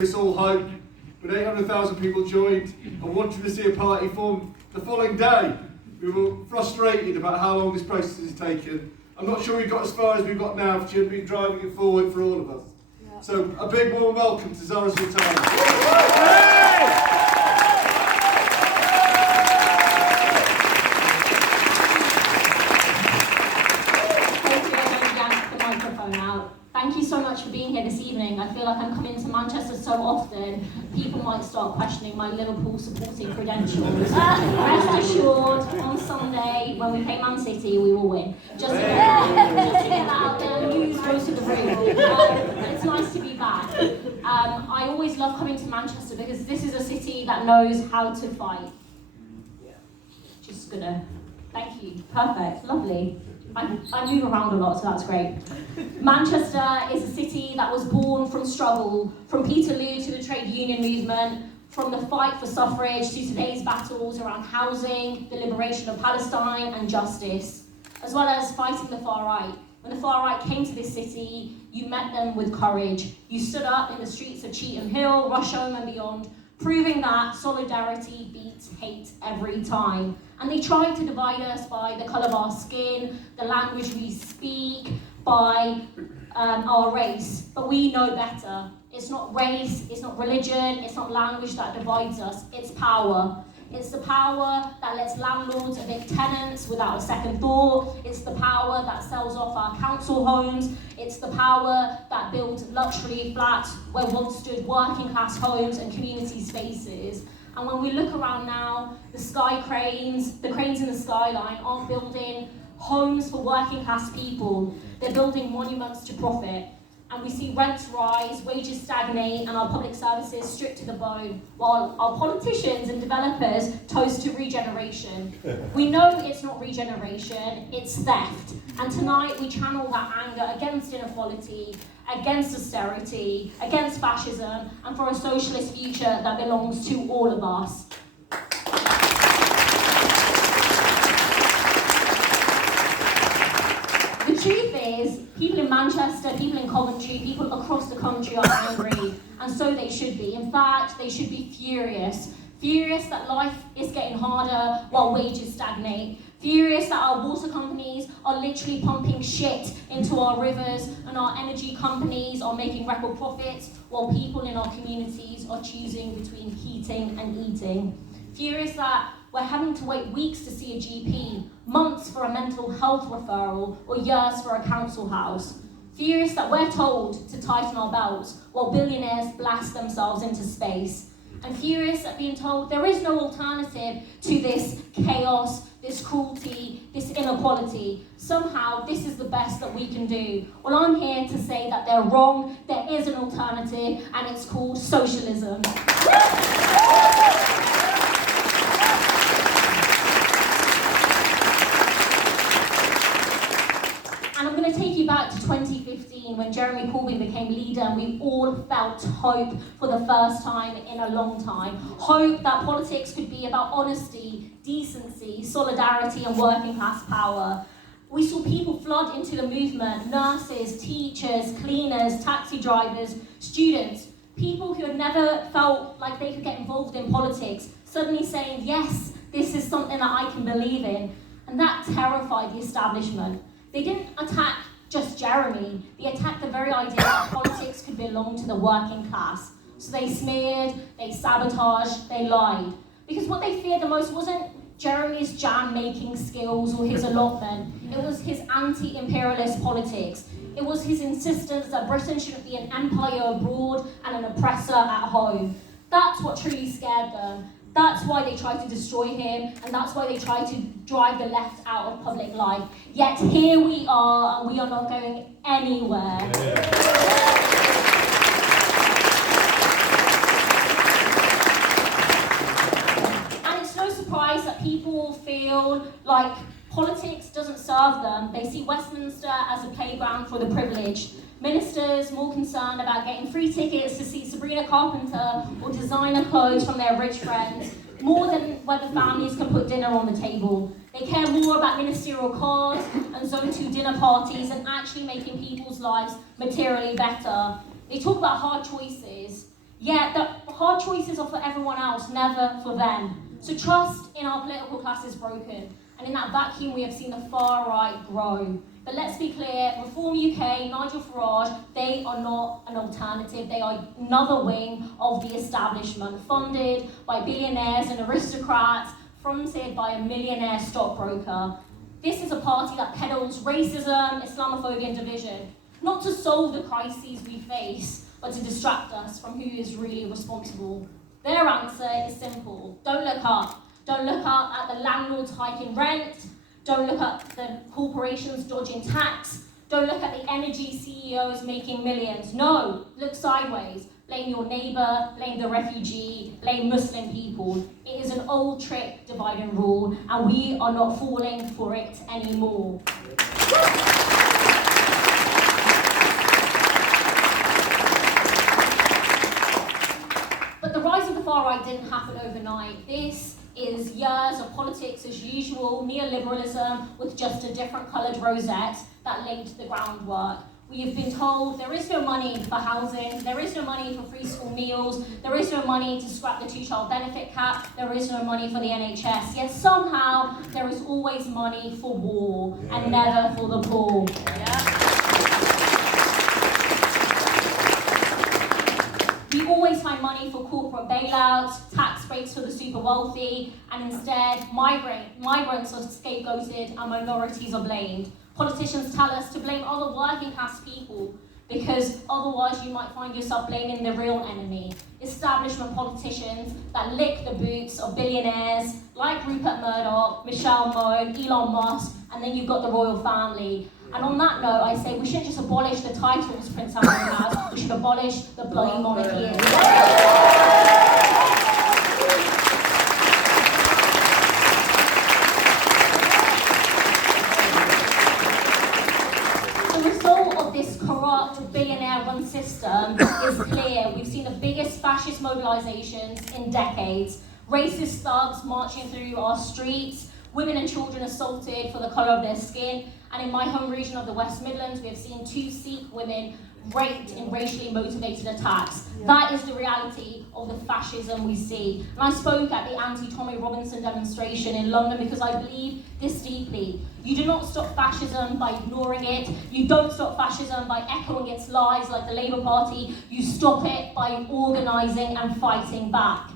It's all hope, but 800,000 people joined and wanted to see a party formed the following day. We were frustrated about how long this process has taken. I'm not sure we've got as far as we've got now, but you've been driving it forward for all of us. Yeah. So a big warm welcome to Zarah Sultana. Thank you so much for being here this evening. I feel like I'm coming to Manchester so often, people might start questioning my Liverpool supporting credentials. Rest assured, on Sunday, when we play Man City, we will win. Just to get that out there, news goes to the room. It's nice to be back. I always love coming to Manchester because this is a city that knows how to fight. Just gonna, thank you, perfect, lovely. I move around a lot, so that's great. Manchester is a city that was born from struggle, from Peterloo to the trade union movement, from the fight for suffrage to today's battles around housing, the liberation of Palestine and justice, as well as fighting the far right. When the far right came to this city, you met them with courage. You stood up in the streets of Cheetham Hill, Rusholme and beyond, proving that solidarity beats hate every time. And they tried to divide us by the colour of our skin, the language we speak, by our race. But we know better. It's not race, it's not religion, it's not language that divides us, it's power. It's the power that lets landlords evict tenants without a second thought. It's the power that sells off our council homes. It's the power that builds luxury flats where once stood working class homes and community spaces. And when we look around now, the cranes in the skyline aren't building homes for working class people. They're building monuments to profit. And we see rents rise, wages stagnate, and our public services stripped to the bone, while our politicians and developers toast to regeneration. We know it's not regeneration, it's theft. And tonight we channel that anger against inequality, against austerity, against fascism, and for a socialist future that belongs to all of us. The truth is, people in Manchester, people in Coventry, people across the country are angry, and so they should be. In fact, they should be furious. Furious that life is getting harder while wages stagnate. Furious that our water companies are literally pumping shit into our rivers, and our energy companies are making record profits while people in our communities are choosing between heating and eating. Furious that we're having to wait weeks to see a GP, months for a mental health referral, or years for a council house. Furious that we're told to tighten our belts while billionaires blast themselves into space. And furious at being told there is no alternative to this chaos, this cruelty, this inequality. Somehow this is the best that we can do. Well, I'm here to say that they're wrong. There is an alternative, and it's called socialism. And I'm going to take you back to 2015 when Jeremy Corbyn became leader, and we all felt hope for the first time in a long time. Hope that politics could be about honesty, decency, solidarity and working class power. We saw people flood into the movement, nurses, teachers, cleaners, taxi drivers, students, people who had never felt like they could get involved in politics, suddenly saying, yes, this is something that I can believe in. And that terrified the establishment. They didn't attack just Jeremy, they attacked the very idea that politics could belong to the working class. So they smeared, they sabotaged, they lied. Because what they feared the most wasn't Jeremy's jam-making skills or his allotment, it was his anti-imperialist politics. It was his insistence that Britain shouldn't be an empire abroad and an oppressor at home. That's what truly scared them. That's why they tried to destroy him, and that's why they tried to drive the left out of public life. Yet here we are, and we are not going anywhere. And it's no surprise that people feel like politics doesn't serve them. They see Westminster as a playground for the privileged. Ministers more concerned about getting free tickets to see Sabrina Carpenter or designer clothes from their rich friends, more than whether families can put dinner on the table. They care more about ministerial cars and Zone 2 dinner parties than actually making people's lives materially better. They talk about hard choices. Yet the hard choices are for everyone else, never for them. So trust in our political class is broken, and in that vacuum we have seen the far right grow. But let's be clear, Reform UK, Nigel Farage, they are not an alternative. They are another wing of the establishment, funded by billionaires and aristocrats, fronted by a millionaire stockbroker. This is a party that peddles racism, Islamophobia and division, not to solve the crises we face, but to distract us from who is really responsible. Their answer is simple. Don't look up. Don't look up at the landlords hiking rent. Don't look at the corporations dodging tax. Don't look at the energy CEOs making millions. No, look sideways. Blame your neighbour, blame the refugee, blame Muslim people. It is an old trick, divide and rule, and we are not falling for it anymore. But the rise of the far right didn't happen overnight. This is years of politics as usual, neoliberalism with just a different coloured rosette that laid the groundwork. We have been told there is no money for housing, there is no money for free school meals, there is no money to scrap the 2-child benefit cap, there is no money for the NHS, yet somehow there is always money for war and never for the poor. We always find money for corporate bailouts, tax breaks for the super wealthy, and instead migrants are scapegoated and minorities are blamed. Politicians tell us to blame other working class people because otherwise you might find yourself blaming the real enemy. Establishment politicians that lick the boots of billionaires like Rupert Murdoch, Michelle Moe, Elon Musk, and then you've got the royal family. And on that note, I say we shouldn't just abolish the titles Prince Andrew has, we should abolish the bloody monarchy. The result of this corrupt, billionaire-run system is clear. We've seen the biggest fascist mobilizations in decades. Racist thugs marching through our streets, women and children assaulted for the colour of their skin, and in my home region of the West Midlands, we have seen 2 Sikh women raped in racially motivated attacks. That is the reality of the fascism we see. And I spoke at the anti-Tommy Robinson demonstration in London because I believe this deeply. You do not stop fascism by ignoring it. You don't stop fascism by echoing its lies like the Labour Party. You stop it by organising and fighting back.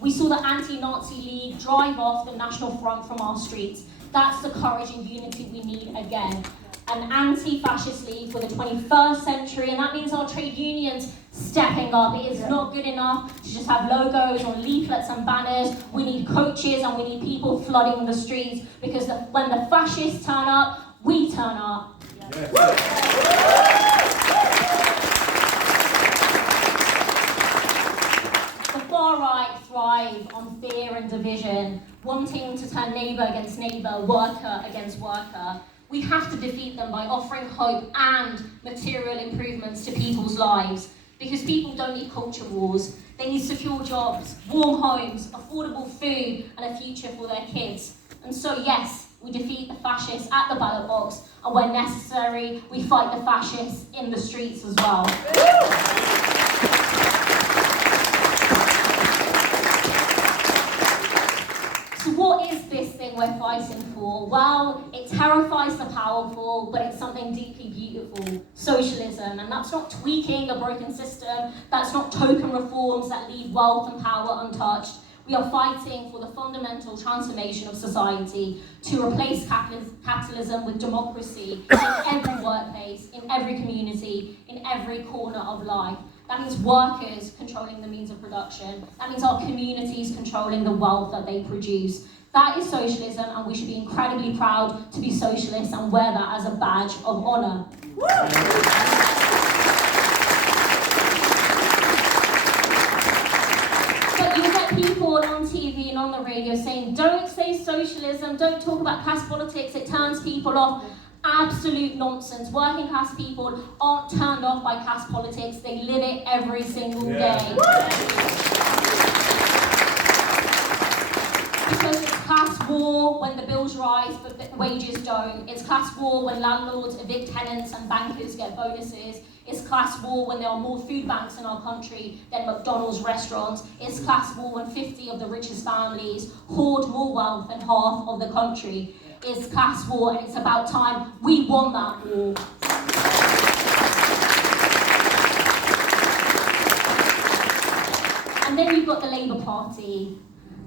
We saw the anti-Nazi League drive off the National Front from our streets. That's the courage and unity we need again. An anti-fascist league for the 21st century, and that means our trade unions stepping up. It is not good enough to just have logos on leaflets and banners. We need coaches and we need people flooding the streets because when the fascists turn up, we turn up. Far-right thrive on fear and division, wanting to turn neighbour against neighbour, worker against worker. We have to defeat them by offering hope and material improvements to people's lives, because people don't need culture wars. They need secure jobs, warm homes, affordable food, and a future for their kids. And so yes, we defeat the fascists at the ballot box, and when necessary, we fight the fascists in the streets as well. So what is this thing we're fighting for? Well, it terrifies the powerful, but it's something deeply beautiful. Socialism, and that's not tweaking a broken system, that's not token reforms that leave wealth and power untouched. We are fighting for the fundamental transformation of society to replace capitalism with democracy in every workplace, in every community, in every corner of life. That means workers controlling the means of production. That means our communities controlling the wealth that they produce. That is socialism, and we should be incredibly proud to be socialists and wear that as a badge of honour. But you get people on TV and on the radio saying, don't say socialism, don't talk about class politics, it turns people off. Absolute nonsense. Working class people aren't turned off by class politics, they live it every single day. Because it's class war when the bills rise but the wages don't. It's class war when landlords evict tenants and bankers get bonuses. It's class war when there are more food banks in our country than McDonald's restaurants. It's class war when 50 of the richest families hoard more wealth than half of the country. It's class war, and it's about time we won that war. And then you've got the Labour Party.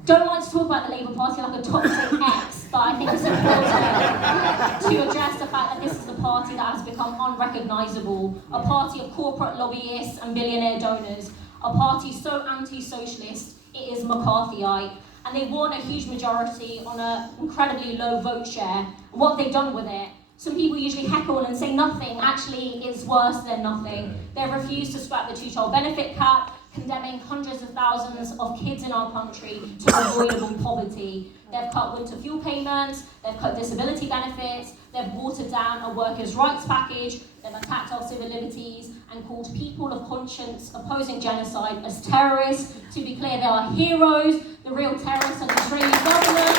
Don't like to talk about the Labour Party like a toxic ex, but I think it's important to address the fact that this is a party that has become unrecognisable, a party of corporate lobbyists and billionaire donors, a party so anti-socialist it is McCarthyite, and they won a huge majority on an incredibly low vote share. What have they done with it? Some people usually heckle and say nothing. Actually, it's worse than nothing. They refused to scrap the two-child benefit cap, condemning hundreds of thousands of kids in our country to avoidable poverty. They've cut winter fuel payments, they've cut disability benefits, they've watered down a workers' rights package, they've attacked our civil liberties and called people of conscience opposing genocide as terrorists. To be clear, they are heroes. The real terrorists are the Israeli government.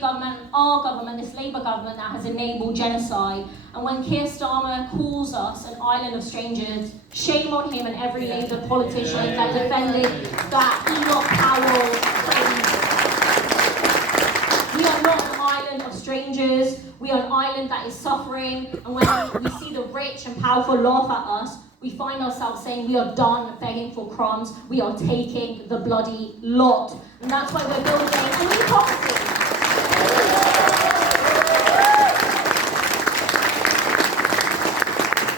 Government, our government, this Labour government that has enabled genocide. And when Keir Starmer calls us an island of strangers, shame on him and every Labour politician that defended that Enoch Powell. We are not an island of strangers, we are an island that is suffering. And when we see the rich and powerful laugh at us, we find ourselves saying we are done begging for crumbs, we are taking the bloody lot. And that's why we're building a new policy.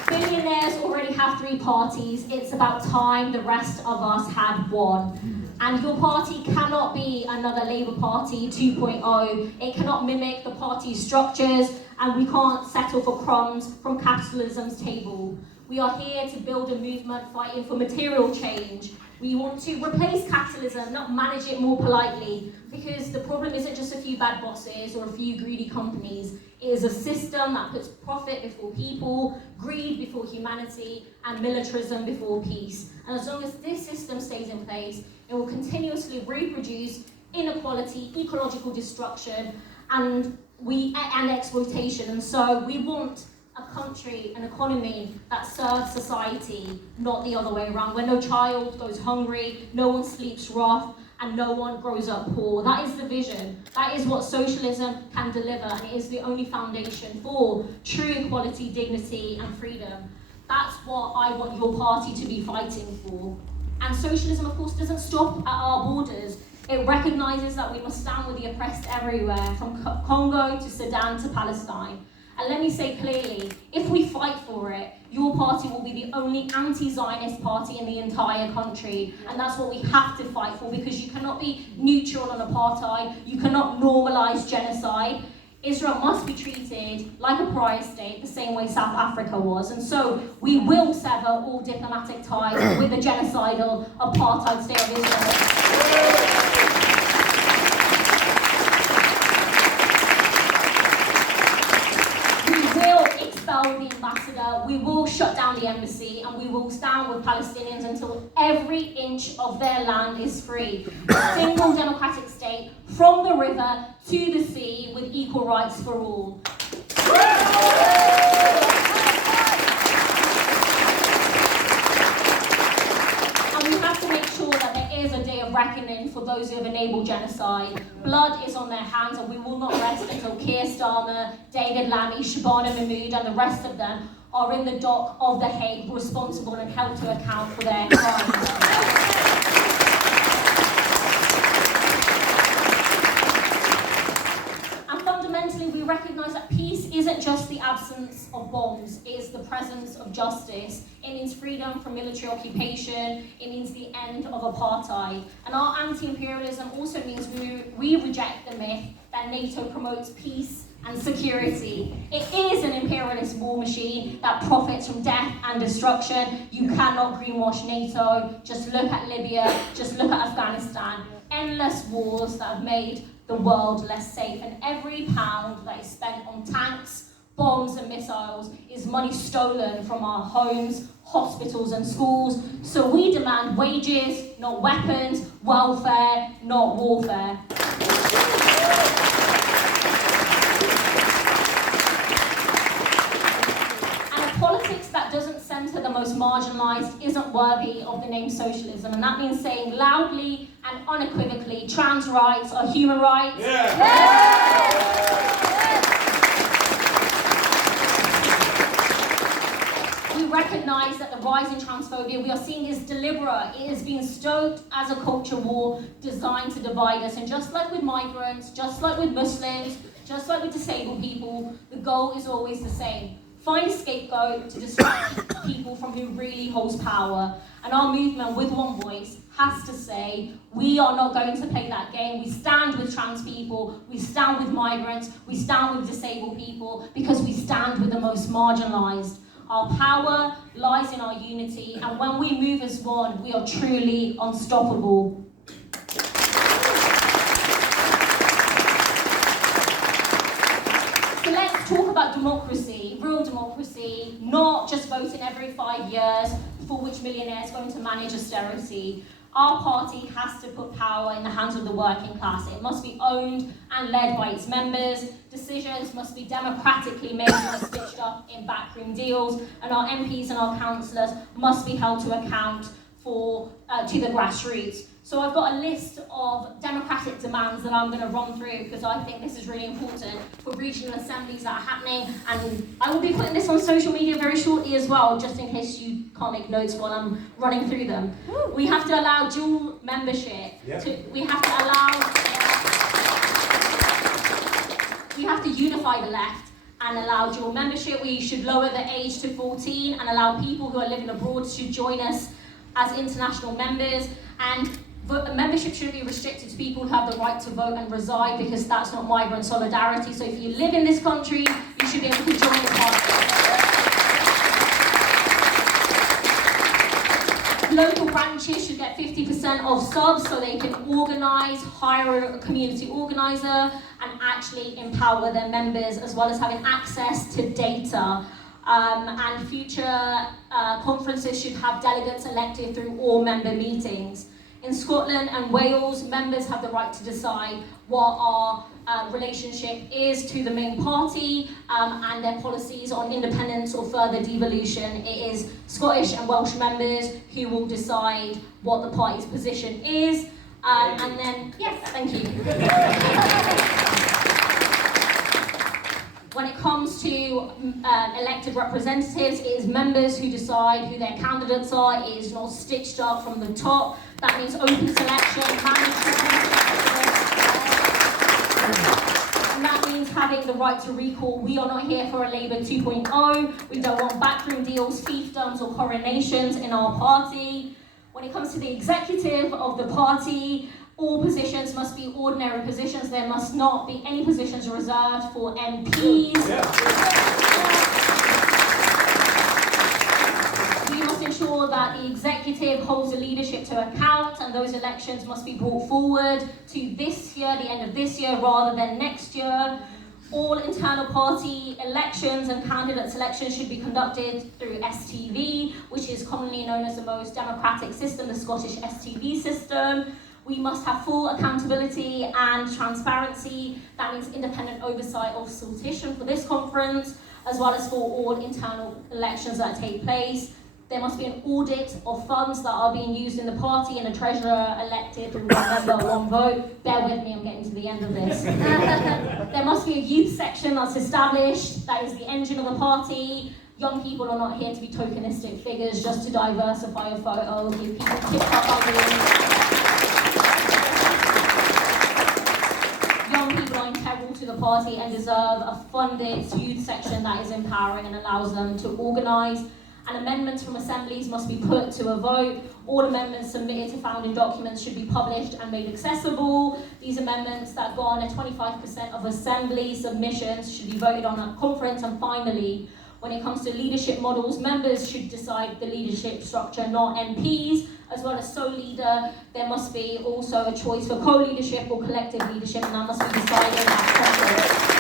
Billionaires already have 3 parties. It's about time the rest of us had one. And your party cannot be another Labour Party 2.0. It cannot mimic the party's structures, and we can't settle for crumbs from capitalism's table. We are here to build a movement fighting for material change. We want to replace capitalism, not manage it more politely, because the problem isn't just a few bad bosses or a few greedy companies. It is a system that puts profit before people, greed before humanity, and militarism before peace. And as long as this system stays in place, it will continuously reproduce inequality, ecological destruction, and exploitation. And so we want a country, an economy that serves society, not the other way around, where no child goes hungry, no one sleeps rough, and no one grows up poor. That is the vision. That is what socialism can deliver, and it is the only foundation for true equality, dignity, and freedom. That's what I want your party to be fighting for. And socialism, of course, doesn't stop at our borders. It recognises that we must stand with the oppressed everywhere, from Congo to Sudan to Palestine. And let me say clearly, if we fight for it, your party will be the only anti-Zionist party in the entire country. And that's what we have to fight for, because you cannot be neutral on apartheid, you cannot normalise genocide. Israel must be treated like a pariah state, the same way South Africa was. And so we will sever all diplomatic ties with the genocidal apartheid state of Israel. The ambassador, we will shut down the embassy, and we will stand with Palestinians until every inch of their land is free. A single democratic state from the river to the sea with equal rights for all. And we have to make sure that there is a day of reckoning for those who have enabled genocide. Blood is on their hands, and we will not rest until Keir Starmer, David Lammy, Shabana Mahmood, and the rest of them are in the dock of The Hague, responsible and held to account for their crimes. We recognise that peace isn't just the absence of bombs, it is the presence of justice. It means freedom from military occupation, it means the end of apartheid. And our anti-imperialism also means we reject the myth that NATO promotes peace and security. It is an imperialist war machine that profits from death and destruction. You cannot greenwash NATO. Just look at Libya, just look at Afghanistan. Endless wars that have made the world less safe, and every pound that is spent on tanks, bombs and missiles is money stolen from our homes, hospitals and schools. So we demand wages, not weapons, welfare, not warfare. And a politics that doesn't centre the most marginalised isn't worthy of the name socialism. And that means saying loudly and unequivocally, trans rights are human rights. We recognise that the rise in transphobia we are seeing is deliberate. It is being stoked as a culture war designed to divide us. And just like with migrants, just like with Muslims, just like with disabled people, the goal is always the same. Find a scapegoat to distract people from who really holds power. And our movement, with one voice, has to say, we are not going to play that game. We stand with trans people, we stand with migrants, we stand with disabled people, because we stand with the most marginalised. Our power lies in our unity, and when we move as one, we are truly unstoppable. So let's talk about democracy, real democracy, not just voting every 5 years for which millionaires are going to manage austerity. Our party has to put power in the hands of the working class. It must be owned and led by its members. Decisions must be democratically made and stitched up in backroom deals. And our MPs and our councillors must be held to account to the grassroots. So I've got a list of democratic demands that I'm going to run through, because I think this is really important for regional assemblies that are happening, and I will be putting this on social media very shortly as well, just in case you can't make notes while I'm running through them. We have to allow dual membership. We have to unify the left and allow dual membership. We should lower the age to 14 and allow people who are living abroad to join us as international members. And membership shouldn't be restricted to people who have the right to vote and reside, because that's not migrant solidarity. So if you live in this country, you should be able to join the party. Local branches should get 50% of subs so they can organise, hire a community organiser, and actually empower their members, as well as having access to data. And future conferences should have delegates elected through all member meetings. In Scotland and Wales, members have the right to decide what our relationship is to the main party and their policies on independence or further devolution. It is Scottish and Welsh members who will decide what the party's position is. And then, yes, thank you. When it comes to elected representatives, it is members who decide who their candidates are. It is not stitched up from the top. That means open selection, and that means having the right to recall. We are not here for a Labour 2.0. We don't want backroom deals, fiefdoms or coronations in our party. When it comes to the executive of the party, all positions must be ordinary positions. There must not be any positions reserved for MPs. We must ensure that the executive holds the leadership to account, and those elections must be brought forward to this year, the end of this year, rather than next year. All internal party elections and candidate selections should be conducted through STV, which is commonly known as the most democratic system, the Scottish STV system. We must have full accountability and transparency. That means independent oversight of sortition for this conference, as well as for all internal elections that take place. There must be an audit of funds that are being used in the party, and a treasurer elected through one member, one vote. Bear with me, I'm getting to the end of this. There must be a youth section that's established. That is the engine of the party. Young people are not here to be tokenistic figures, just to diversify a photo, give people TikTok ideas. Young people are integral to the party and deserve a funded youth section that is empowering and allows them to organise. And amendments from assemblies must be put to a vote. All amendments submitted to founding documents should be published and made accessible. These amendments that garner 25% of assembly submissions should be voted on at conference. And finally, when it comes to leadership models, members should decide the leadership structure, not MPs. As well as sole leader, there must be also a choice for co-leadership or collective leadership, and that must be decided at conference.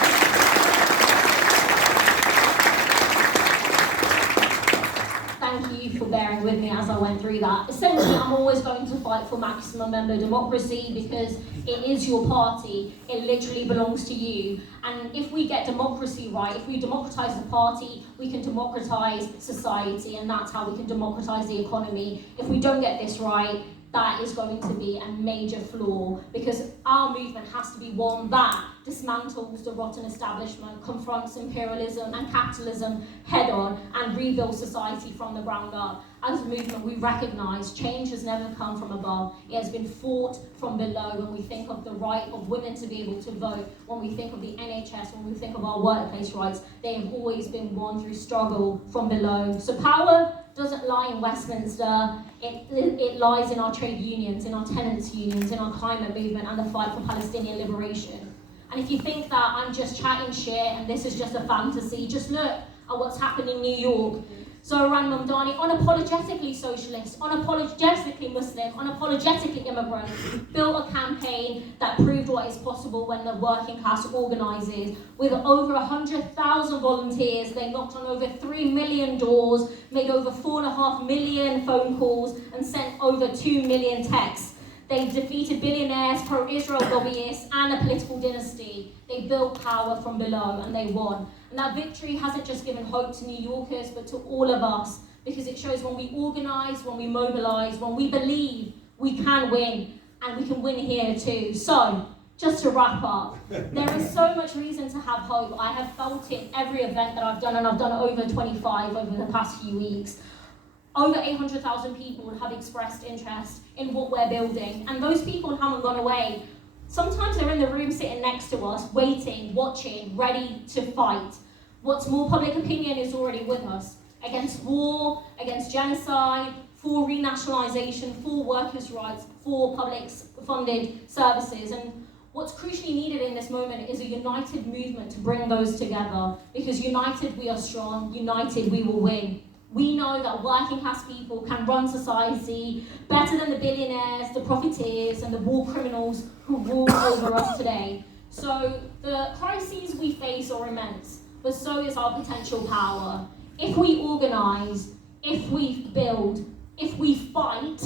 bearing with me as I went through that. Essentially, I'm always going to fight for maximum member democracy because it is your party. It literally belongs to you. And if we get democracy right, if we democratise the party, we can democratise society, and that's how we can democratise the economy. If we don't get this right, that is going to be a major flaw, because our movement has to be one that dismantles the rotten establishment, confronts imperialism and capitalism head on, and rebuilds society from the ground up. As a movement, we recognise change has never come from above. It has been fought from below. When we think of the right of women to be able to vote, when we think of the NHS, when we think of our workplace rights, they have always been won through struggle from below. So power doesn't lie in Westminster, it lies in our trade unions, in our tenants' unions, in our climate movement and the fight for Palestinian liberation. And if you think that I'm just chatting shit and this is just a fantasy, just look at what's happened in New York. Zoran Mamdani, unapologetically socialist, unapologetically Muslim, unapologetically immigrant, built a campaign that proved what is possible when the working class organises. With over 100,000 volunteers, they knocked on over 3 million doors, made over 4.5 million phone calls, and sent over 2 million texts. They defeated billionaires, pro-Israel lobbyists, and a political dynasty. They built power from below, and they won. And that victory hasn't just given hope to New Yorkers, but to all of us, because it shows when we organise, when we mobilise, when we believe, we can win, and we can win here too. So, just to wrap up, there is so much reason to have hope. I have felt it every event that I've done, and I've done over 25 over the past few weeks. Over 800,000 people have expressed interest in what we're building, and those people haven't gone away. Sometimes they're in the room sitting next to us, waiting, watching, ready to fight. What's more, public opinion is already with us. Against war, against genocide, for renationalisation, for workers' rights, for public funded services. And what's crucially needed in this moment is a united movement to bring those together. Because united we are strong, united we will win. We know that working class people can run society better than the billionaires, the profiteers, and the war criminals who rule over us today. So the crises we face are immense, but so is our potential power. If we organise, if we build, if we fight,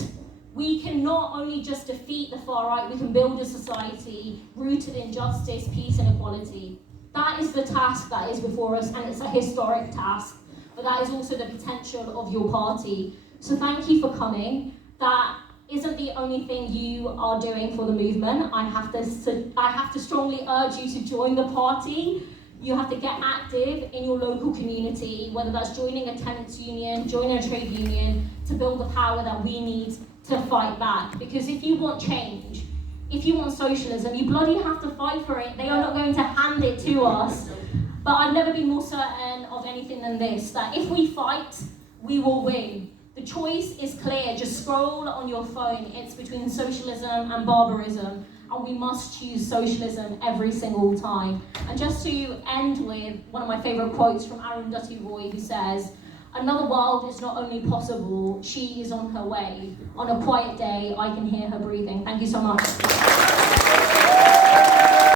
we can not only just defeat the far right, we can build a society rooted in justice, peace, and equality. That is the task that is before us, and it's a historic task. But that is also the potential of your party. So thank you for coming. That isn't the only thing you are doing for the movement. I have to strongly urge you to join the party. You have to get active in your local community, whether that's joining a tenants union, joining a trade union, to build the power that we need to fight back. Because if you want change, if you want socialism, you bloody have to fight for it. They are not going to hand it to us. But I've never been more certain of anything than this, that if we fight, we will win. The choice is clear. Just scroll on your phone. It's between socialism and barbarism, and we must choose socialism every single time. And just to end with one of my favourite quotes from Arundhati Roy, who says, "Another world is not only possible, she is on her way. On a quiet day, I can hear her breathing." Thank you so much.